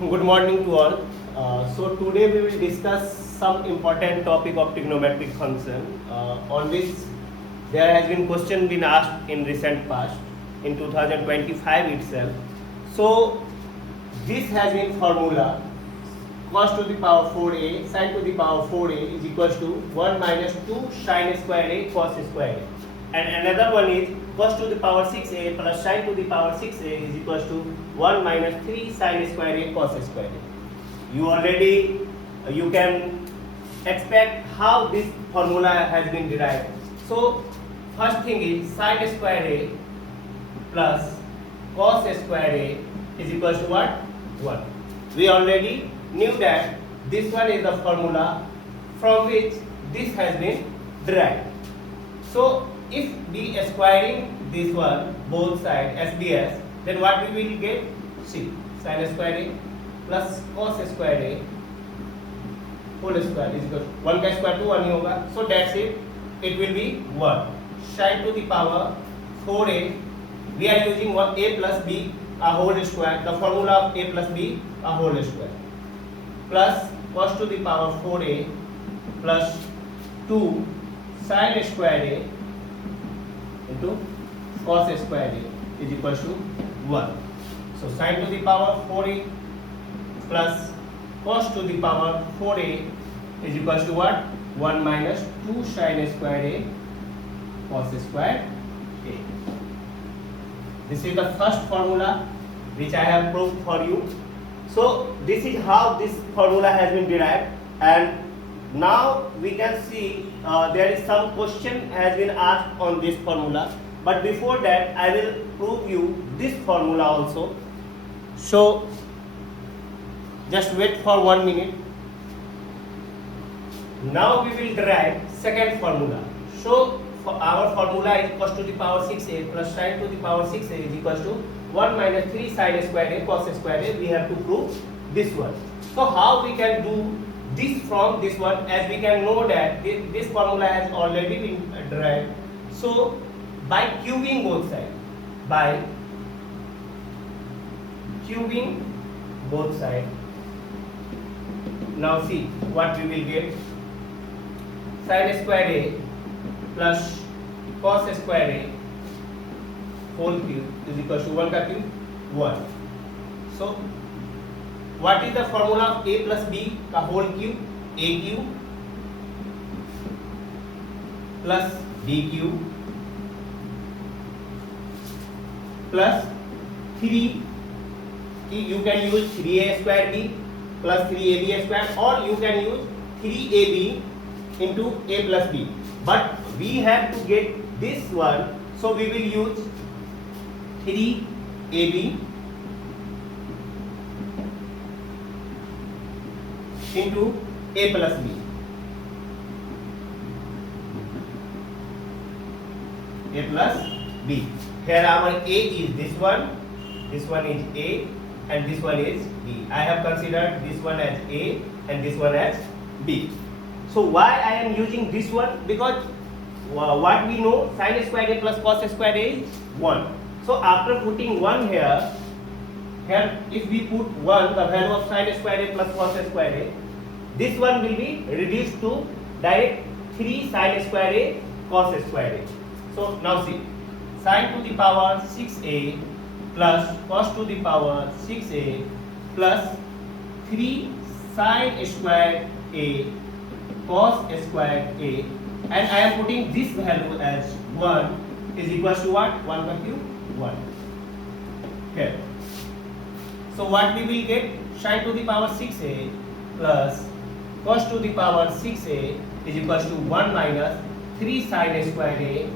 Good morning to all. So today we will discuss some important topic of trigonometric function on which there has been question been asked in recent past in 2025 itself. So this has been formula cos to the power 4a sin to the power 4a is equals to 1 minus 2 sin square a cos square a. And another one is cos to the power 6a plus sin to the power 6a is equals to 1 minus 3 sin square a cos square a. You can expect how this formula has been derived. So first thing is sin square a plus cos square a is equals to what? 1. We already knew that this one is the formula from which this has been derived. So if we are squaring this one both sides SBS, then what we will get? See, sin square a plus cos square a whole square is equal to 1 का square तो 1 ही होगा. So that's it. It will be 1 sin to the power 4a. We are using what? A plus b a whole square. The formula of a plus b a whole square plus cos to the power 4a plus 2 sin square a into cos square a is equal to 1. So sin to the power 4a plus cos to the power 4a is equal to what? 1 minus 2 sin square a cos square a. This is the first formula which I have proved for you. So this is how this formula has been derived, and now we can see there is some question has been asked on this formula, but before that I will prove you this formula also. So just wait for 1 minute. Now we will derive second formula. So for our formula is cos to the power 6a plus sin to the power 6a is equal to 1 minus 3 sin square a cos square a. We have to prove this one. So how we can do this from this one, as we can know that this formula has already been derived. So by cubing both sides, now see what we will get. Sin square a plus cos square a whole cube is equal to 1 का cube 1. So what is the formula of a plus b का whole cube? A cube plus b cube plus 3. You can use 3a square b plus 3ab square, or you can use 3ab into a plus b. But we have to get this one, so we will use 3ab into a plus b. A plus b. Here our a is this one is a, and this one is b. I have considered this one as a and this one as b. So why I am using this one? Because what we know, sin square a plus cos square a is 1. So after putting 1 here if we put 1, the value of sin square a plus cos square a, this one will be reduced to direct 3 sin square a cos square a. So now see, sin to the power 6a plus cos to the power 6a plus 3 sin square a cos square a, and I am putting this value as 1 is equal to what? 1 by cube 1 here. So what we will get? Sin to the power 6a plus cos to the power 6a is equal to 1 minus 3 sin square a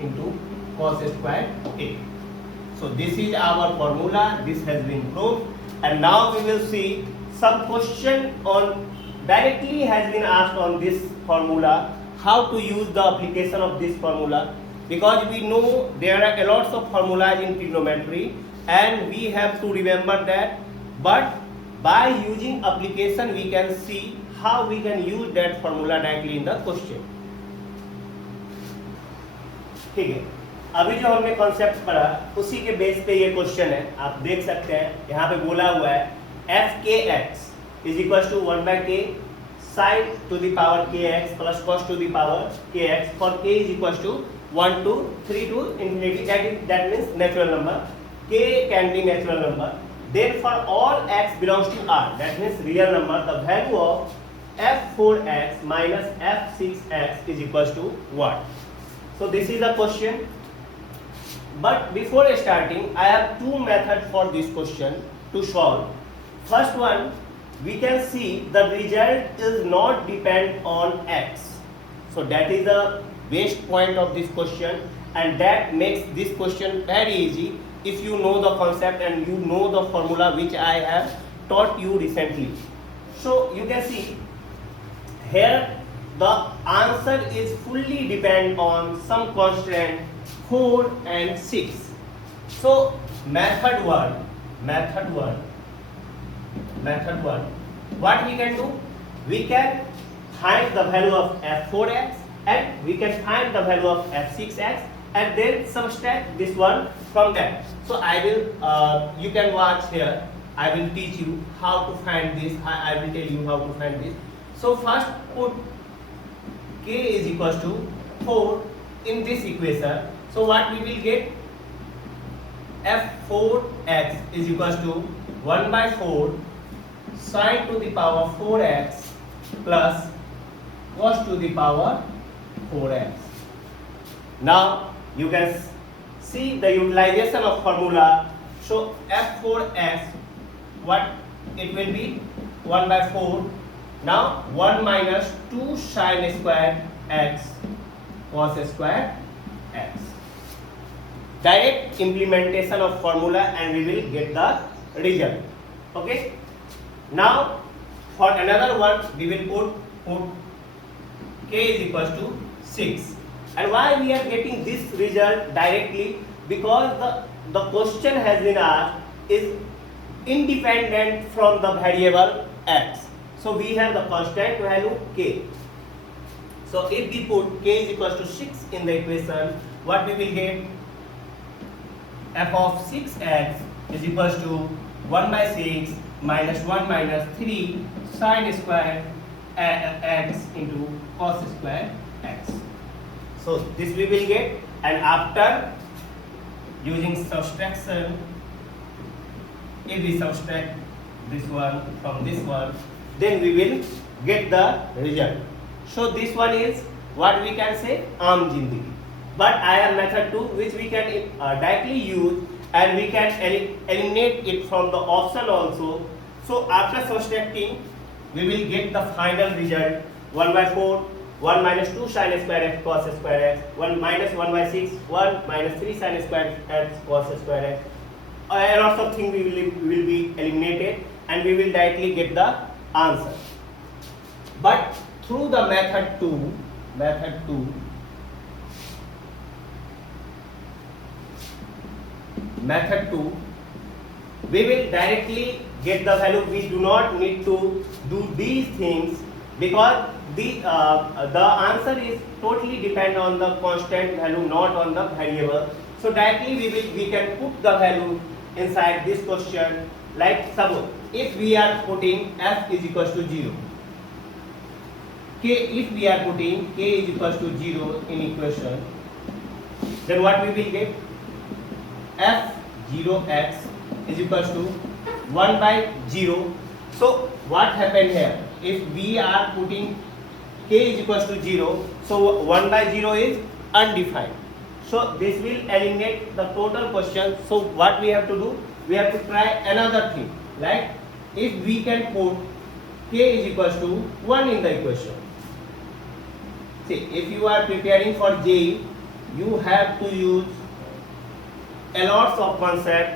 into cos square a. So this is our formula. This has been proved, and now we will see some question on directly has been asked on this formula, how to use the application of this formula, because we know there are a lots of formulas in trigonometry and we have to remember that, but by using application we can see how we can use that formula directly in the question. ठीक है. अभी जो हमने concept पढ़ा उसी के base पे ये क्वेश्चन है। आप देख सकते हैं यहाँ पे बोला हुआ है एफ के x is equal to 1/k sin to the power kx plus cos to the power kx for k is equal to 1 to 3 to infinity, that means natural number. K can be natural number. Then for all x belongs to R, that means real number, the value of f4x minus f6x is equal to what? So this is the question. But before starting, I have two methods for this question to solve. First one, we can see the result is not depend on x. So that is the best point of this question, and that makes this question very easy if you know the concept and you know the formula which I have taught you recently. So you can see here the answer is fully depend on some constant 4 and 6. So method 1, what we can do? We can find the value of f4x and we can find the value of f6x and then subtract this one from that. So I will, you can watch here. I will teach you how to find this. I will tell you how to find this. So first put k is equal to 4 in this equation. So what we will get? f4x is equal to 1/4 sin to the power 4x plus cos to the power 4x. Now you can see the utilization of formula. So f4x, what it will be? 1/4. Now 1 minus 2 sin square x cos square x. Direct implementation of formula and we will get the result. Okay. Now for another one we will put k is equal to 6. And why we are getting this result directly? Because the question has been asked is independent from the variable x. So we have the constant value k. So if we put k is equal to 6 in the equation, what we will get? f of 6x is equal to 1/6 minus 1 minus 3 sin square x into cos square x. So this we will get, and after using subtraction, if we subtract this one from this one, then we will get the result. So this one is what we can say aam jindagi. But I have method 2 which we can directly use and we can eliminate it from the option also. So after subtracting, we will get the final result 1/4, 1 minus 2 sin square x cos square x, 1 minus 1/6, 1 minus 3 sin square x cos square x. Lots of things will be eliminated and we will directly get the answer. But through the method 2, we will directly get the value. We do not need to do these things because the answer is totally depend on the constant value, not on the variable. So directly we can put the value inside this question. Like suppose if we are putting f is equal to 0, if we are putting k is equal to 0 in equation, then what we will get? f0x is equal to 1/0. So what happened here? If we are putting k is equal to 0, so 1/0 is undefined. So this will eliminate the total question. So what we have to do? We have to try another thing. Like if we can put k is equal to 1 in the equation. See, if you are preparing for JEE, you have to use a lots of concept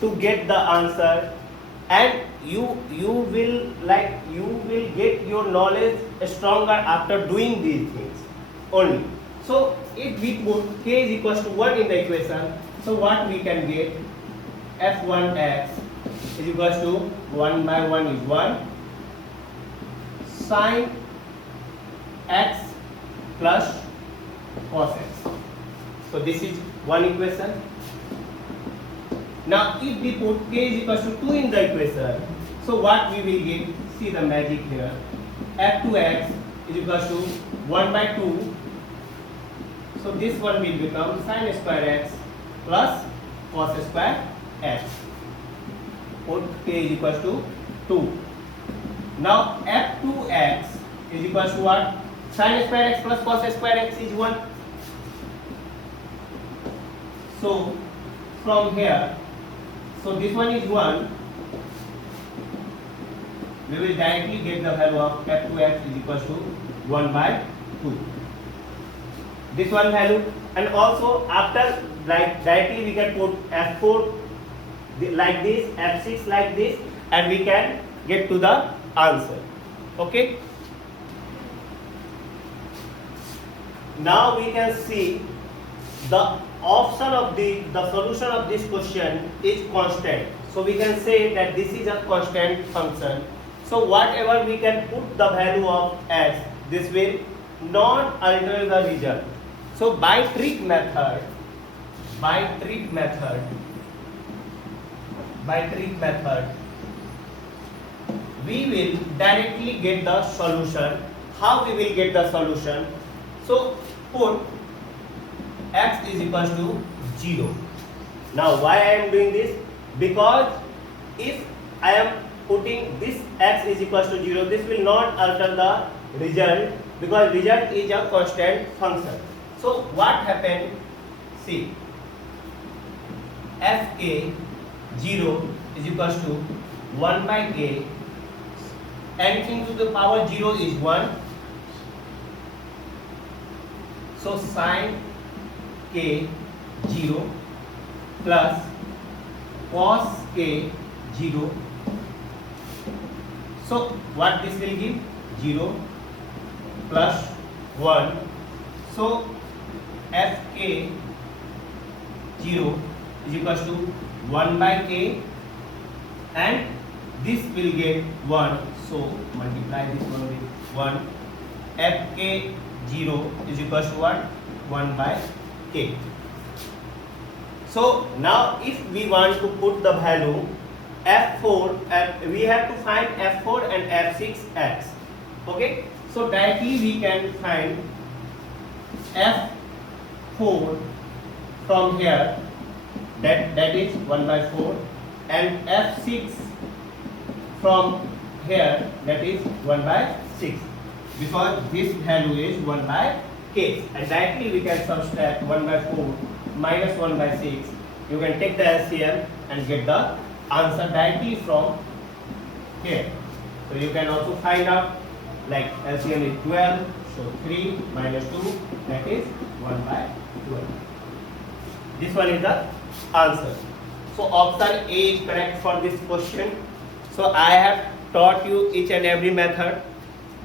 to get the answer, and you will get your knowledge stronger after doing these things only. So if we put k is equal to 1 in the equation, so what we can get? f1x is equal to 1/1 is 1 sin x plus cos x. So this is one equation. Now if we put k is equals to 2 in the equation, so what we will get, see the magic here, f2x is equals to 1 by 2. So this one will become sin square x plus cos square x. Put k is equals to 2. Now f2x is equals to what? Sin square x plus cos square x is 1. So from here, so this one is 1. We will directly get the value of f2x is equals to 1 by 2. This one value, and also after, like, directly we can put f4 like this, f6 like this, and we can get to the answer. Okay. Now we can see the option of the solution of this question is constant. So we can say that this is a constant function. So whatever we can put the value of x, this will not alter the result. So by trick method, we will directly get the solution. How we will get the solution? So put x is equals to 0. Now why I am doing this? Because if I am putting this x is equals to 0, this will not alter the result, because result is a constant function. So what happened? See, fk 0 is equals to 1 by k. Anything to the power 0 is 1. So sin k 0 plus cos k 0. So what this will give? 0 plus 1. So fk 0 is equals to 1 by k, and this will get 1. So multiply this one with 1. fk 0 is equals to what? 1 by k. So now if we want to put the value f4, we have to find f4 and f6x. Okay, so directly we can find f4 from here, that is 1 by 4, and f6 from here, that is 1 by 6, because this value is 1 by k, and directly we can subtract 1 by 4 minus 1 by 6. You can take the LCM and get the answer directly from here. So you can also find out, like LCM is 12, so 3 minus 2, that is 1 by 12. This one is the answer. So option A is correct for this question. So I have taught you each and every method,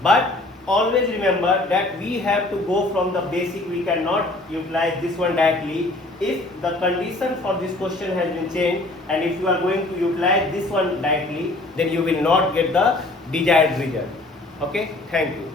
but always remember that we have to go from the basic. We cannot utilize this one directly. If the condition for this question has been changed, and if you are going to utilize this one directly, then you will not get the desired result. Okay, thank you.